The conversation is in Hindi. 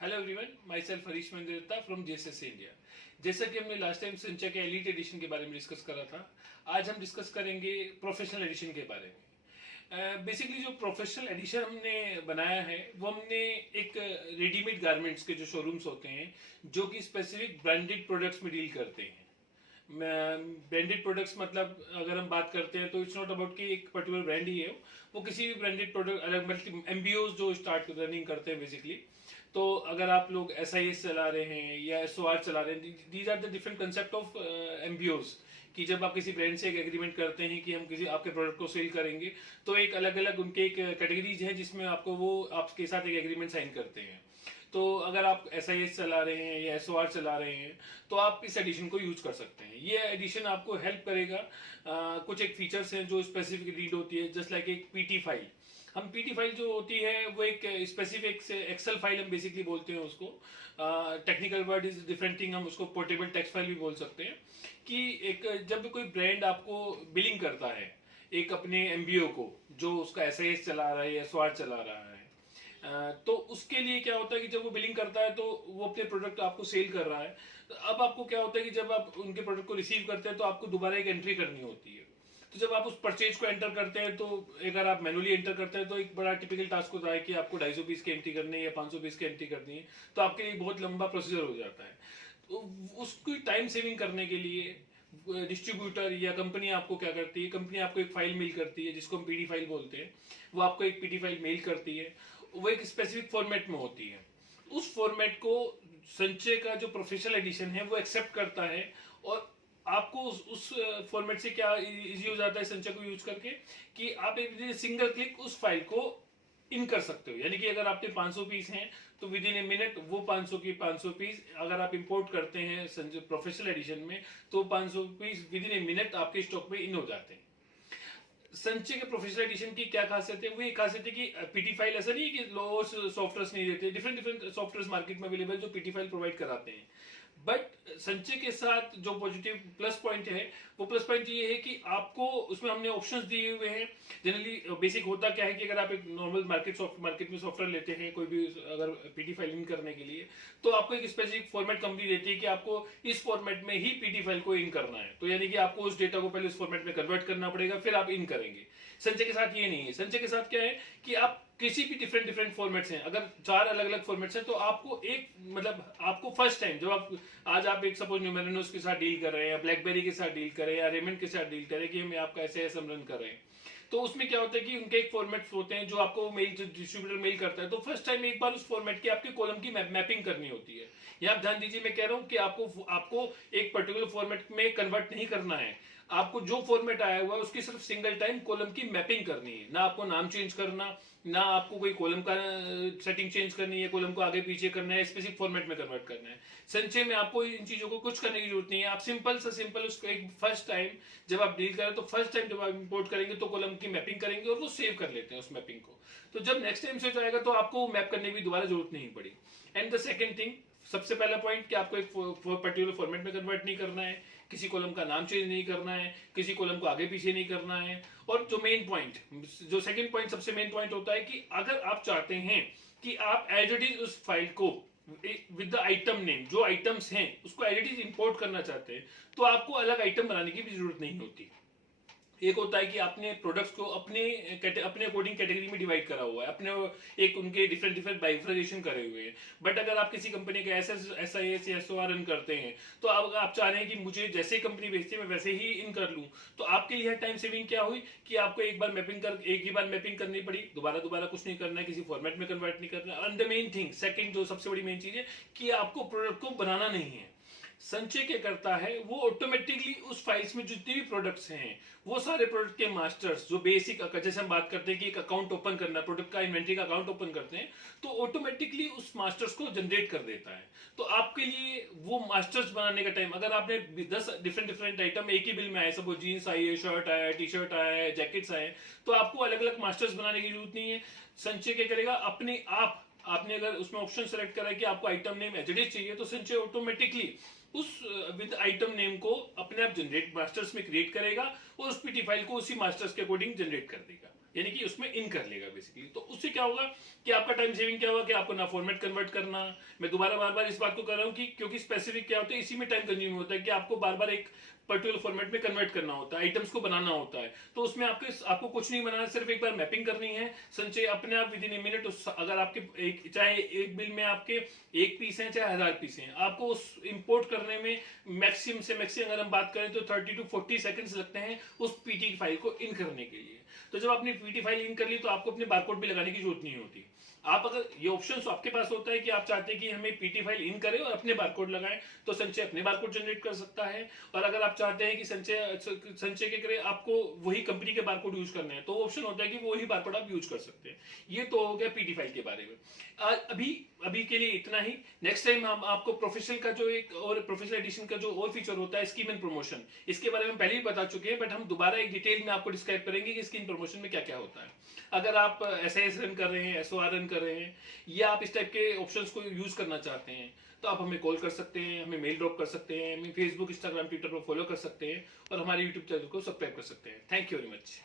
Hello everyone, myself Harish Mandirta from JSS India. जैसा कि हमने लास्ट टाइम संचय के एलीट एडिशन के बारे में डिस्कस करा था, आज हम डिस्कस करेंगे प्रोफेशनल एडिशन के बारे में। बेसिकली जो प्रोफेशनल एडिशन हमने बनाया है वो हमने एक रेडीमेड गारमेंट्स के जो शोरूम्स होते हैं जो कि स्पेसिफिक ब्रांडेड प्रोडक्ट्स में डील करते हैं। ब्रांडेड प्रोडक्ट्स मतलब अगर हम बात करते हैं तो इट्स नॉट अबाउट कि एक पर्टिकुलर ब्रांड ही है, वो किसी भी ब्रांडेड प्रोडक्ट अलग मल्टी एमबीओ जो स्टार्ट रनिंग करते हैं बेसिकली। तो अगर आप लोग एसआईएस चला रहे हैं या एसओआर चला रहे हैं, these are the different concept of MBOs. कि जब आप किसी ब्रांड से एक एग्रीमेंट करते हैं कि हम किसी आपके प्रोडक्ट को सेल करेंगे, तो एक अलग अलग उनके एक कैटेगरीज हैं जिसमें आपको वो आपके साथ एक एग्रीमेंट साइन करते हैं। तो अगर आप एसआईएस चला रहे हैं या एसओआर चला रहे हैं तो आप इस एडिशन को यूज कर सकते हैं। ये एडिशन आपको हेल्प करेगा। कुछ एक फीचर्स हैं जो स्पेसिफिक रीड होती है, जस्ट लाइक एक पीटी फाइल। हम पीटी फाइल जो होती है वो एक स्पेसिफिक एक्सेल फाइल हम बेसिकली बोलते हैं उसको। Technical word is different thing, हम उसको पोर्टेबल टेक्स्ट फाइल भी बोल सकते हैं। कि एक जब कोई ब्रांड आपको बिलिंग करता है एक अपने एमबीओ को, जो उसका एसआईएस चला रहा है या एसओआर चला रहा है, तो उसके लिए क्या होता है कि जब वो बिलिंग करता है तो वो अपने प्रोडक्ट आपको सेल कर रहा है। तो अब आपको क्या होता है कि जब आप उनके प्रोडक्ट को रिसीव करते हैं तो आपको दोबारा एक एंट्री करनी होती है। तो जब आप उस परचेज को एंटर करते हैं, तो अगर आप मैनुअली एंटर करते हैं तो एक बड़ा टिपिकल टास्क होता है कि आपको 250 पीस की एंट्री करनी है या 500 पीस की एंट्री करनी है। तो आपके लिए बहुत लंबा प्रोसीजर हो जाता है। तो उसकी टाइम सेविंग करने के लिए डिस्ट्रीब्यूटर या कंपनी आपको क्या करती है, कंपनी आपको एक फाइल मेल करती है जिसको हम पीडी फाइल बोलते हैं। वो आपको एक पीडी फाइल मेल करती है, वो एक स्पेसिफिक फॉर्मेट में होती है। उस फॉर्मेट को संचय का जो प्रोफेशनल एडिशन है वो एक्सेप्ट करता है। और आपको उस फॉर्मेट से क्या इजी हो जाता है संचय को यूज करके, कि आप एक सिंगल क्लिक उस फाइल को इन कर सकते हो। यानी कि अगर आपके 500 पीस हैं तो विद इन ए मिनट वो 500 की 500 पीस अगर आप इंपोर्ट करते हैं संचय प्रोफेशनल एडिशन में, तो 500 peace with in a minute आपके स्टॉक में इन हो जाते हैं। संचय के प्रोफेशनल एडिशन की क्या खासियत है? वो ये खासियत है कि पीटी फाइल ऐसा नहीं है कि लो सॉफ्टवेयर नहीं देते, डिफरेंट डिफरेंट सॉफ्टवेयर मार्केट में अवेलेबल जो पीटी फाइल प्रोवाइड कराते हैं। बट संचय के साथ जो पॉजिटिव प्लस पॉइंट है, वो प्लस पॉइंट ये है कि आपको उसमें हमने ऑप्शंस दिए हुए हैं। जनरली बेसिक होता क्या है कि अगर आप एक नॉर्मल मार्केट में सॉफ्टवेयर लेते हैं कोई भी, अगर पीटी फाइल इन करने के लिए, तो आपको एक स्पेसिफिक फॉर्मेट कंपनी देती है कि आपको इस फॉर्मेट में ही पीटी फाइल को इन करना है। तो यानी कि आपको उस डेटा को पहले उस फॉर्मेट में कन्वर्ट करना पड़ेगा, फिर आप इन करेंगे। संचय के साथ ये नहीं है। संचय के साथ क्या है कि आप किसी भी डिफरेंट डिफरेंट फॉर्मेट्स हैं, अगर 4 अलग अलग फॉर्मेट्स हैं, तो आपको एक मतलब आपको फर्स्ट टाइम जब आप आज आप एक सपोज न्यूमेरिनोस के साथ डील कर रहे हैं या ब्लैकबेरी के साथ डील कर रहे हैं या रेमंड के साथ डील कर रहे हैं कि हम आपका ऐसे ऐसे रन कर रहे हैं, तो उसमें क्या होता है कि उनके एक फॉर्मेट्स होते हैं जो आपको मेल जो डिस्ट्रीब्यूटर मेल करता है, तो फर्स्ट टाइम एक बार उस फॉर्मेट की आपके कॉलम की मैपिंग करनी होती है। यहाँ आप ध्यान दीजिए, मैं कह रहा हूँ कि आपको आपको एक पर्टिकुलर फॉर्मेट में कन्वर्ट नहीं करना है। आपको जो फॉर्मेट आया हुआ है उसकी सिर्फ सिंगल टाइम कॉलम की मैपिंग करनी है। ना आपको नाम चेंज करना, ना आपको कोई कॉलम का सेटिंग चेंज करनी है, कॉलम को आगे पीछे करना है, स्पेसिफिक फॉर्मेट में कन्वर्ट करना है। संचय में आपको इन चीजों को कुछ करने की जरूरत नहीं है। आप सिंपल से सिंपल उसको एक फर्स्ट टाइम जब आप डील करें, तो फर्स्ट टाइम जब आप इंपोर्ट करेंगे तो कॉलम की मैपिंग करेंगे और वो सेव कर लेते हैं उस मैपिंग को। तो जब नेक्स्ट टाइम से जाएगा तो आपको मैप करने की दोबारा जरूरत नहीं पड़ी। एंड द सेकंड थिंग, सबसे पहला पॉइंट कि आपको एक पर्टिकुलर फॉर्मेट में कन्वर्ट नहीं करना है, किसी कॉलम का नाम चेंज नहीं करना है, किसी कॉलम को आगे पीछे नहीं करना है। और जो मेन पॉइंट, जो सेकंड पॉइंट सबसे मेन पॉइंट होता है कि अगर आप चाहते हैं कि आप एज इट इज उस फाइल को विद द आइटम नेम, जो आइटम्स हैं उसको एज इट इज इंपोर्ट करना चाहते हैं, तो आपको अलग आइटम बनाने की भी जरूरत नहीं होती। एक होता है कि आपने प्रोडक्ट्स को अपने अपने अकॉर्डिंग कैटेगरी में डिवाइड करा हुआ है, अपने एक उनके डिफरेंट डिफरेंट बाइफर्केशन करे हुए हैं। बट अगर आप किसी कंपनी के एसआईएस या एसओआर रन करते हैं, तो आप चाह रहे हैं कि मुझे जैसे कंपनी भेजती है मैं वैसे ही इन कर लूं, तो आपके लिए टाइम सेविंग क्या हुई कि आपको एक ही बार मैपिंग करनी पड़ी, दोबारा दोबारा कुछ नहीं करना है, किसी फॉर्मेट में कन्वर्ट नहीं करना। And the main thing, second जो सबसे बड़ी मेन चीज है कि आपको प्रोडक्ट को बनाना नहीं है। संचय क्या करता है, वो ऑटोमेटिकली उस फाइल्स में जितने भी प्रोडक्ट्स हैं, वो सारे प्रोडक्ट के मास्टर्स, जो बेसिक जैसे हम बात करते हैं कि एक अकाउंट ओपन करना, प्रोडक्ट का इन्वेंट्री का अकाउंट ओपन करते हैं, तो ऑटोमेटिकली उस मास्टर्स को जनरेट कर देता है। तो आपके लिए वो मास्टर्स बनाने का टाइम, अगर आपने 10 डिफरेंट डिफरेंट आइटम एक ही बिल में आए, सपोज जीन्स आई है, शर्ट आया, टी शर्ट आया है, जैकेट्स आए, तो आपको अलग अलग मास्टर्स बनाने की जरूरत नहीं है। संचय क्या करेगा, अपने आप, आपने अगर उसमें ऑप्शन सेलेक्ट करा है कि आपको आइटम नेम एजडेड चाहिए, तो संचय ऑटोमेटिकली उस विद आइटम नेम को अपने आप जनरेट मास्टर्स में क्रिएट करेगा और उस पीटी फाइल को उसी मास्टर्स के अकॉर्डिंग जनरेट कर देगा। यानी कि उसमें इन कर लेगा बेसिकली। तो उससे क्या होगा कि आपका टाइम सेविंग क्या होगा कि आपको ना फॉर्मेट कन्वर्ट करना, मैं दोबारा बार बार इस बात को कर रहा हूँ कि क्योंकि स्पेसिफिक क्या होता है, इसी में टाइम कंज्यूम होता है कि आपको बार बार एक पर्टिकुलर फॉर्मेट में कन्वर्ट करना होता है, आइटम्स को बनाना होता है। तो उसमें आपको कुछ नहीं बनाना, सिर्फ एक बार मैपिंग करनी है, संचय अपने आप विद इन ए मिनट। अगर आपके चाहे एक बिल में आपके एक पीस हैं चाहे 1000 पीस हैं, आपको उस इंपोर्ट करने में मैक्सिमम से मैक्सिमम अगर हम बात करें तो 30 to 40 सेकंड्स लगते हैं उस पीटी फाइल को इन करने के लिए। तो जब आपने पीटी फाइल इन कर ली तो आपको अपने बारकोड भी लगाने की जरूरत नहीं होती। आप अगर ये ऑप्शन आपके पास होता है कि आप चाहते हैं कि हमें पीटी फाइल इन करें और अपने बारकोड लगाएं, तो संचय अपने बारकोड जनरेट कर सकता है। और अगर आप चाहते हैं कि संचय के करे आपको वही कंपनी के बारकोड यूज करने हैं, तो ऑप्शन होता है कि वही बारकोड आप यूज कर सकते हैं। ये तो हो गया पीटी फाइल के बारे में। अभी अभी के लिए इतना ही। नेक्स्ट टाइम हम आपको प्रोफेशनल का जो एक और प्रोफेशनल एडिशन का जो और फीचर होता है स्कीम एंड प्रमोशन, इसके बारे में पहले भी बता चुके हैं, बट हम दोबारा एक डिटेल में आपको डिस्क्राइब करेंगे कि स्कीम प्रमोशन में क्या क्या होता है। अगर आप एसआईएस रन कर रहे हैं, एसओआर रन कर रहे हैं, या आप इस टाइप के ऑप्शंस को यूज करना चाहते हैं, तो आप हमें कॉल कर सकते हैं, हमें मेल ड्रॉप कर सकते हैं, हमें फेसबुक, इंस्टाग्राम, ट्विटर पर फॉलो कर सकते हैं और हमारे यूट्यूब चैनल को सब्सक्राइब कर सकते हैं। Thank you very much.